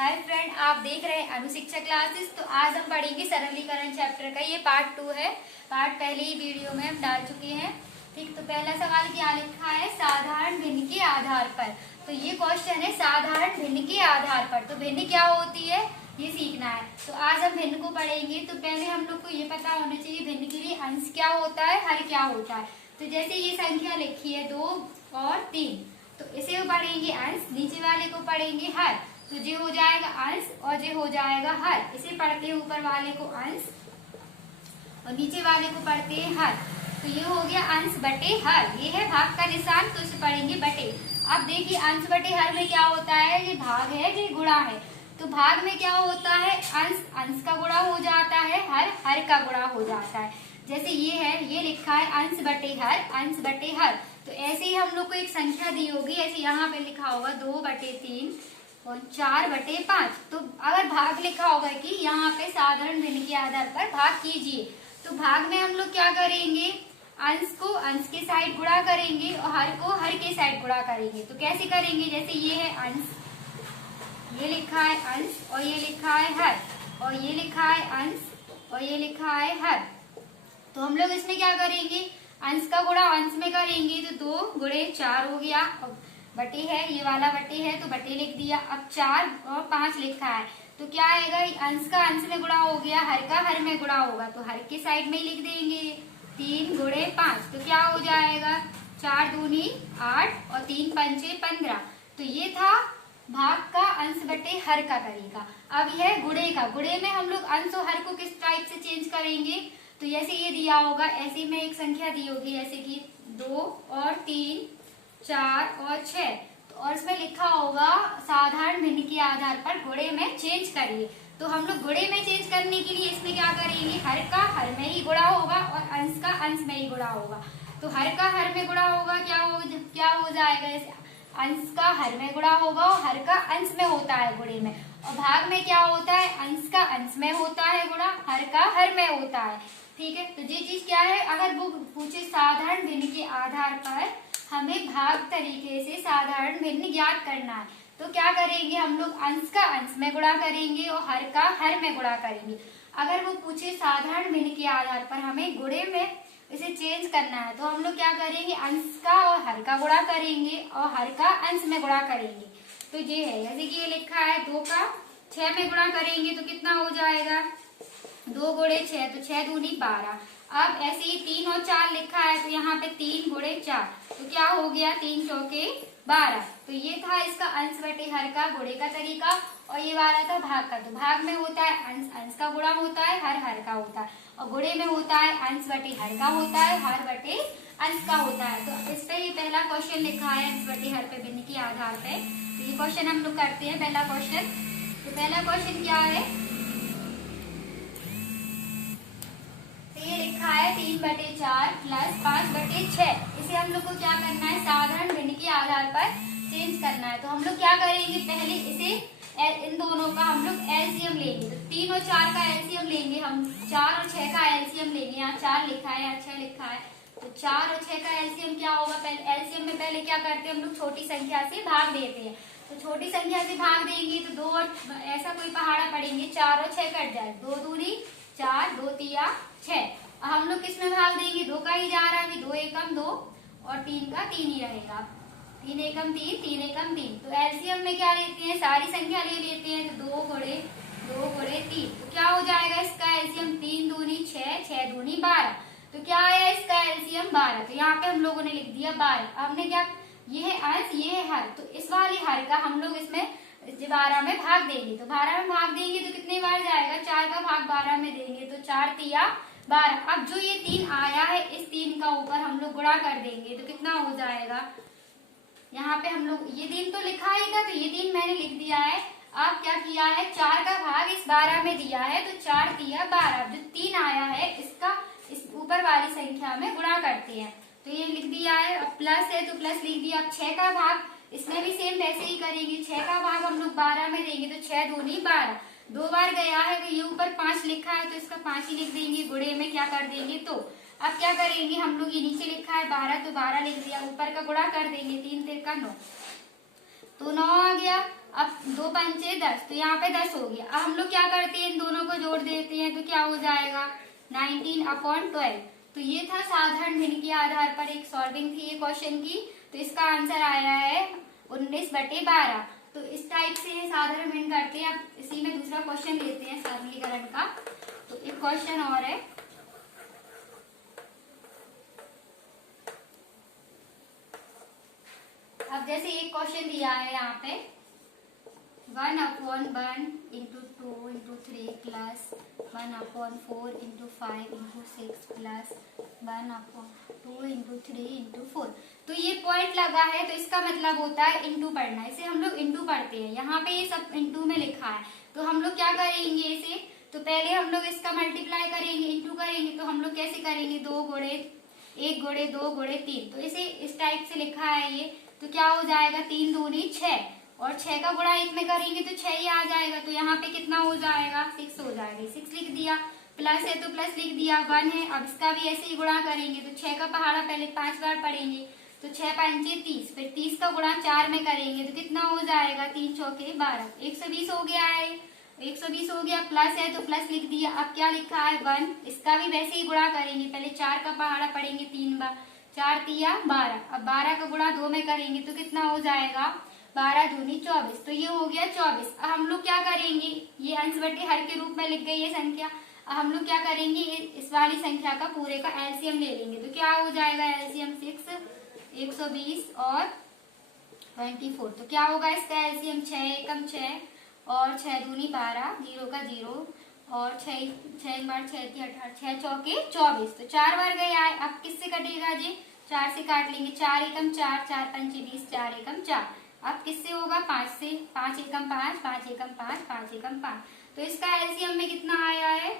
Hi friend, आप देख रहे हैं अनुशिक्षा क्लासेस। तो आज हम पढ़ेंगे सरलीकरण चैप्टर का। ये पार्ट 2 है। पार्ट पहले ही वीडियो में हम डाल चुके हैं। ठीक, तो पहला सवाल क्या लिखा है? साधारण भिन्न के आधार पर। तो ये क्वेश्चन है साधारण भिन्न के आधार पर। तो भिन्न क्या होती है ये सीखना है। तो आज हम भिन्न को पढ़ेंगे। तो पहले हम लोग को ये पता होना चाहिए भिन्न के लिए अंश क्या होता है, हर क्या होता है। तो जैसे ये संख्या लिखी है 2 और 3, तो इसे पढ़ेंगे अंश, नीचे वाले को पढ़ेंगे हर। तो जे हो जाएगा अंश और जे हो जाएगा हर। इसे पढ़ते हैं ऊपर वाले को अंश और नीचे वाले को पढ़ते हैं हर। तो ये हो गया अंश बटे हर। ये है भाग का निशान, तो इसे पढ़ेंगे बटे। अब देखिए अंश बटे हर में क्या होता है, ये भाग है, ये गुणा है। तो भाग में क्या होता है, अंश अंश का गुणा हो जाता है, हर हर का गुणा हो जाता है। जैसे ये है, ये लिखा है अंश बटे हर, अंश बटे हर। तो ऐसे ही हम लोग को एक संख्या दी होगी, ऐसे यहाँ पे लिखा होगा 2/3 और 4/5। तो अगर भाग लिखा होगा कि यहाँ पे साधारण भिन्न के आधार पर भाग कीजिए, तो भाग में हम लोग क्या करेंगे, अंश को अंश के साइड गुणा करेंगे और हर को हर के साइड गुणा करेंगे। तो कैसे करेंगे, जैसे ये है अंश, ये लिखा है अंश और ये लिखा है हर, और ये लिखा है अंश और ये लिखा है हर। तो हम लोग इसमें क्या करेंगे, अंश का गुणा अंश में करेंगे। तो 2 गुणे 4 हो गया, बटे है, ये वाला बटे है तो बटे लिख दिया। अब 4 और 5 लिखा है, तो क्या आएगा, अंश का अंश में गुणा हो गया, हर का हर में गुणा होगा, तो हर के साइड में लिख देंगे। 3 गुणे 5, तो क्या हो जाएगा, 4 दूनी 8 और 3 पंचे 15। तो ये था भाग का अंश बटे हर का तरीका। अब यह गुणे का। गुणे में हम लोग अंश और हर को किस टाइप से चेंज करेंगे, तो जैसे ये दिया होगा ऐसे में एक संख्या दी होगी, जैसे कि 2 और 3, 4 और 6, तो और इसमें लिखा होगा साधारण भिन्न के आधार पर गुणे में चेंज करिए। तो हम लोग गुणे में चेंज करने के लिए इसमें क्या करेंगे, हर का हर में ही गुणा होगा और अंश का अंश में ही गुणा होगा। तो हर का हर में गुणा होगा, क्या हो जाएगा, जैसे अंश का हर में गुणा होगा और हर का अंश में होता है गुणे में। और भाग में क्या होता है, अंश का अंश में होता है गुणा, हर का हर में होता है। ठीक है, तो ये चीज क्या है, अगर वो पूछे साधारण भिन्न के आधार पर हमें भाग तरीके से साधारण भिन्न ज्ञात करना है, तो क्या करेंगे, हम लोग अंश का अंश में गुणा करेंगे और हर का हर में गुणा करेंगे। अगर वो पूछे साधारण भिन्न के आधार पर हमें गुणे में इसे चेंज करना है, तो हम लोग क्या करेंगे, अंश का और हर का गुणा करेंगे और हर का अंश में गुणा करेंगे। तो ये है, जैसे कि ये लिखा है 2 का 6 में गुणा करेंगे तो कितना हो जाएगा, 2 गुणे 6, तो 6 दूनी 12। अब ऐसे ही 3 और 4 लिखा है, तो यहाँ पे 3 गुणे 4, तो क्या हो गया, 3 चौके 12। तो ये था इसका अंश बटे हर का गुणे का तरीका। और ये वाला था भाग का। तो भाग में होता है अंश अंश का गुणा होता है, हर हर का होता है, और गुणे में होता है अंश बटे हर का होता है, हर बटे अंश का होता है। तो इस पे ये पहला क्वेश्चन लिखा है अंश बटे हर पे भिन्न के आधार पे। तो ये क्वेश्चन हम लोग करते हैं, पहला क्वेश्चन। तो पहला क्वेश्चन क्या है, ये लिखा है 3/4 प्लस 5/6। इसे हम लोग को क्या करना है, साधारण भिन्न के आधार पर चेंज करना है। तो हम लोग क्या करेंगे, पहले इसे इन दोनों का हम लोग एलसीएम लेंगे। तो 3 और 4 का एलसीएम लेंगे हम, 4 और 6 का एलसीएम लेंगे। यहाँ 4 लिखा है, यहाँ 6 लिखा है, तो 4 और 6 का एलसीएम क्या होगा, पहले एलसीएम में पहले क्या करते हैं हम लोग, छोटी संख्या से भाग देते हैं। तो छोटी संख्या से भाग देंगे तो 2 और ऐसा कोई पहाड़ा पड़ेंगे, 4 और 6 कट जाए, 2 दूनी 4, 2 तिया 6। हम लोग किस में भाग देंगे, 2 का ही जा रहा है, 2 एकम 2 और 3 का 3 ही रहेगा, 3 एकम 3, 3 एकम 3। तो एलसीएम में क्या लेते हैं, सारी संख्या ले लेते हैं। तो 2 गुणे 3, तो क्या हो जाएगा इसका एलसीएम, 3 दूनी 6, 6 दूनी 12। तो क्या आया इसका एलसीएम 12। तो यहाँ पे हम लोगों ने लिख दिया 12। हमने क्या, ये है अंश, ये है हर, तो इस वाले हर का हम लोग इसमें 12 में भाग देंगे। तो 12 में भाग देंगे तो कितने बार जाएगा, 4 का भाग 12 में देंगे, तो 4 तिया 12। अब जो ये 3 आया है, इस 3 का ऊपर हम लोग गुणा कर देंगे, तो कितना हो जाएगा, यहाँ पे हम लोग ये 3 तो लिखा ही था, तो ये 3 मैंने लिख दिया है। अब क्या किया है, 4 का भाग इस 12 में दिया है, तो 4 तिया 12। जो 3 आया है इसका इस ऊपर वाली संख्या में गुणा करते हैं, तो ये लिख दिया है। अब प्लस है तो प्लस लिख दिया। अब 6 का भाग इसमें भी सेम वैसे ही करेंगे, 6 का भाग हम लोग 12 में देंगे, तो 6 दूनी 12। 2 बार गया है, तो ये ऊपर 5 लिखा है, तो इसका 5 ही लिख देंगे, गुणे में क्या कर देंगे। तो अब क्या करेंगे हम लोग, ये नीचे लिखा है 12, तो 12 लिख दिया, ऊपर का गुणा कर देंगे, 3 तिरका 9, तो 9 आ गया। अब 2 पंचे 10, तो यहाँ पे 10 हो गया। अब हम लोग क्या करते हैं, इन दोनों को जोड़ देते हैं, तो क्या हो जाएगा 19/12। तो ये था साधारण भिन्न के आधार पर एक सॉल्विंग थी ये क्वेश्चन की। तो इसका आंसर आया है 19/12। तो इस टाइप से ये साधारण भिन्न करते हैं। अब इसी में दूसरा क्वेश्चन लेते हैं सरलीकरण का। तो एक क्वेश्चन और है, अब जैसे एक क्वेश्चन दिया है यहाँ पे 1/1 into 2 into 3 plus 1/4 into 5 into 6 plus 1/2 into 3 into 4। तो ये पॉइंट लगा है, तो इसका मतलब होता है इंटू पढ़ना। इसे हम लोग इंटू पढ़ते हैं। यहाँ पे ये सब इंटू में लिखा है, तो हम लोग क्या करेंगे इसे, तो पहले हम लोग इसका मल्टीप्लाई करेंगे, इंटू करेंगे। तो हम लोग कैसे करेंगे, 2 गुणे 1 गुणे 2 गुणे 3। तो इसे इस टाइप से लिखा है ये। तो क्या हो जाएगा 3 दूनी 6, और 6 का गुणा 1 में करेंगे तो 6 ही आ जाएगा। तो यहाँ पे कितना हो जाएगा 6 हो जाएगा। 6 लिख दिया, प्लस है तो प्लस लिख दिया, 1 है। अब इसका भी ऐसे ही गुणा करेंगे, तो 6 का पहाड़ा पहले 5 बार पढ़ेंगे, तो 6 पंचे 30, फिर 30 का गुणा 4 में करेंगे तो कितना हो जाएगा 3 चौके 12, 120 हो गया है। 120 हो गया, प्लस है तो प्लस लिख दिया। अब क्या लिखा है 1, इसका भी वैसे ही गुणा करेंगे, पहले 4 का पहाड़ा पढ़ेंगे 3 बार, 4 तिया 12। अब 12 का गुणा 2 में करेंगे तो कितना हो जाएगा 12 दूनी 24। तो ये हो गया 24। अब हम लोग क्या करेंगे, ये अंश बटे हर के रूप में लिख गई ये संख्या। अब हम लोग क्या करेंगे, इस वाली संख्या का पूरे का एलसीएम ले लेंगे। तो क्या हो जाएगा एलसीएम 6, 120 और 24। तो क्या होगा इसका एलसीएम 6 एकम 6 और 6 दूनी 12, 0 का 0 और 6 बार 6 18, 6 चौके 24। तो 4 बार गए आए। अब किससे कटेगा जी, 4 से काट लेंगे, 4 एकम 4, 4 पंचे 20, 4 एकम 4। अब किससे होगा 5 से, 5 एकम 5, 5 एकम 5, 5 एकम 5। तो इसका एलसीएम में कितना आया है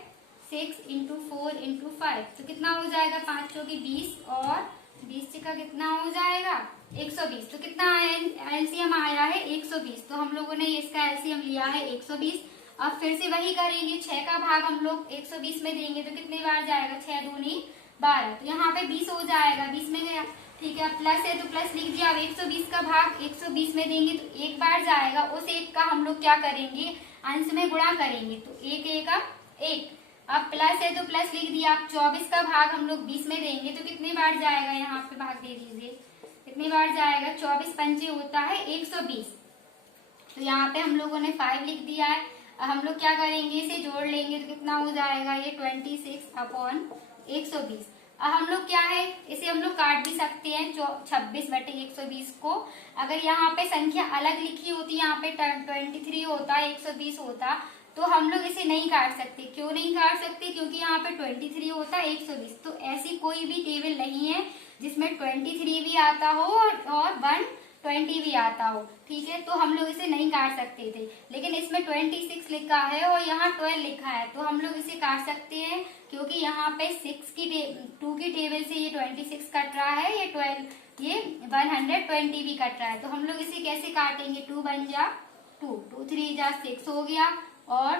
6 into 4 into 5। तो कितना हो जाएगा 5 चौके 20 और 20 का कितना हो जाएगा 120। तो कितना आया एलसीएम आया है 120। तो हम लोगों ने इसका एलसीएम लिया है 120। अब फिर से वही करेंगे, 6 का भाग हम लोग 120 में देंगे तो कितनी बार जाएगा 6 दूनी 12। तो यहाँ पे 20 हो जाएगा, 20 में गया, ठीक है। प्लस है तो प्लस लिख दिया। अब 120 का भाग 120 में देंगे तो 1 बार जाएगा। उस 1 का हम लोग क्या करेंगे अंश में गुणा करेंगे, तो 1 एकम 1। अब प्लस है तो प्लस लिख दिया। अब 24 का भाग हम लोग 20 में देंगे तो कितनी बार जाएगा, यहाँ पे भाग दे दीजिए, कितनी बार जाएगा 24 पंचे होता है 120। तो यहाँ पे हम लोगों ने 5 लिख दिया है। हम लोग क्या करेंगे इसे जोड़ लेंगे तो कितना हो जाएगा ये 26/120। अब हम लोग क्या है इसे हम लोग काट भी सकते हैं 26/120 को। अगर यहाँ पे संख्या अलग लिखी होती, यहाँ पे 23 होता, 120 होता, तो हम लोग इसे नहीं काट सकते। क्यों नहीं काट सकते, क्योंकि यहाँ पे 23 होता 120। तो ऐसी कोई भी टेबल नहीं है जिसमें 23 भी आता हो और 120 भी आता हो, ठीक है। तो हम लोग इसे नहीं काट सकते थे, लेकिन इसमें 26 लिखा है और यहाँ 12 लिखा है, तो हम लोग इसे काट सकते हैं। क्योंकि यहाँ पे 2 की टेबल से ये 26 कट रहा है, ये 12 ये 120 भी कट रहा है। तो हम लोग इसे कैसे काटेंगे, 2 बन जा 2, 2 3 जा 6 हो गया और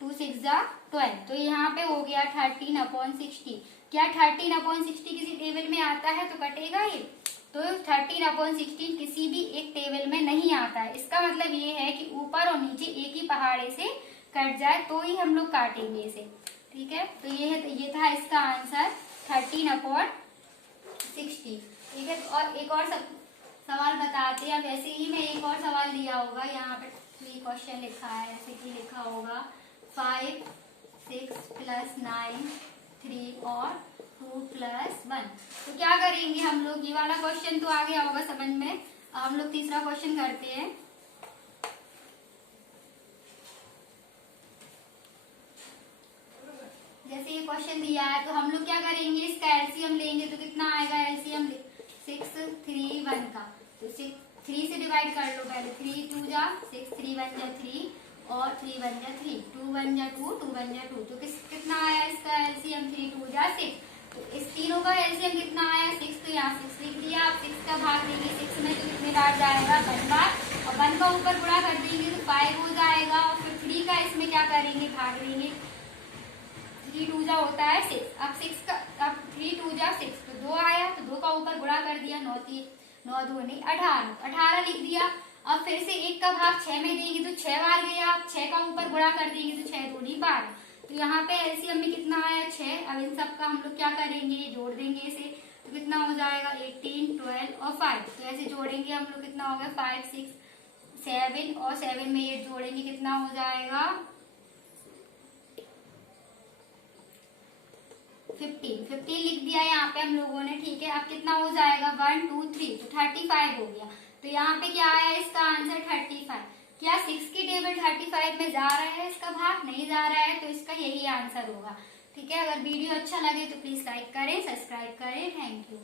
2 6 जा 12। तो यहाँ पे हो गया 13/60। क्या 13/60 किसी टेबल में आता है तो कटेगा ये, तो 13/16 किसी भी एक टेबल में नहीं आता है। इसका मतलब ये है कि ऊपर और नीचे एक ही पहाड़े से कट जाए तो ही हम लोग काटेंगे इसे, ठीक है। तो ये था इसका आंसर 13/60, ठीक है। और एक और सवाल बताते हैं। अब ऐसे ही में एक और सवाल दिया होगा, यहाँ पे 3 क्वेश्चन लिखा है, ऐसे कि लिखा होगा 5 6 + 9 3 और 2 + 1। तो क्या करेंगे हम लोग, ये वाला क्वेश्चन तो आ गया होगा समझ में। हम लोग तीसरा क्वेश्चन करते हैं। जैसे ये क्वेश्चन दिया है तो हम लोग क्या करेंगे, इसका एलसीएम लेंगे तो कितना आएगा एलसीएम 6 3 1 का। तो 3 से डिवाइड कर लो पहले, 3 2 जा 6, 3 1 जा 3 और 3 1 जा 3, 2 1 जा 2, 2 1 जा 2। तो कितना आया इसका एलसीएम 3 2 जा 6। तो इस तीनों का एलसीएम कितना आया 6, तो यहाँ 6 लिख दिया। आप 6 का भाग देंगे 6 में तो कितने बार जाएगा 1 बार, और 1 का ऊपर गुणा कर देंगे तो 5 हो जाएगा। और फिर 3 का इसमें क्या करेंगे भाग देंगे, 3 2 जा होता है 6। अब 3 2 जा 6, तो 2 आया तो 2 का ऊपर गुणा कर दिया, 9 2 18 लिख दिया। अब फिर से 1 का भाग 6 में देंगे तो 6 बार गया, आप 6 का ऊपर गुणा कर देंगे तो 6 दूनी 12। तो यहाँ पे एलसीएम में कितना आया 6। अब इन सब का हम लोग क्या करेंगे, जोड़ देंगे इसे, तो कितना हो जाएगा 18, 12 और 5। तो ऐसे जोड़ेंगे हम लोग, कितना हो गया 5, 6, 7 और 7 में 8 जोड़ेंगे, कितना हो जाएगा 15 लिख दिया यहाँ पे हम लोगों ने। ठीक है, अब कितना हो जाएगा 1, 2, 3, तो 35 हो गया। तो यहाँ पे क्या आया इसका आंसर 35। क्या 6 की टेबल 35 में जा रहा है, इसका भाग नहीं जा रहा है, तो इसका यही आंसर होगा। ठीक है, अगर वीडियो अच्छा लगे तो प्लीज लाइक करें, सब्सक्राइब करें। Thank you.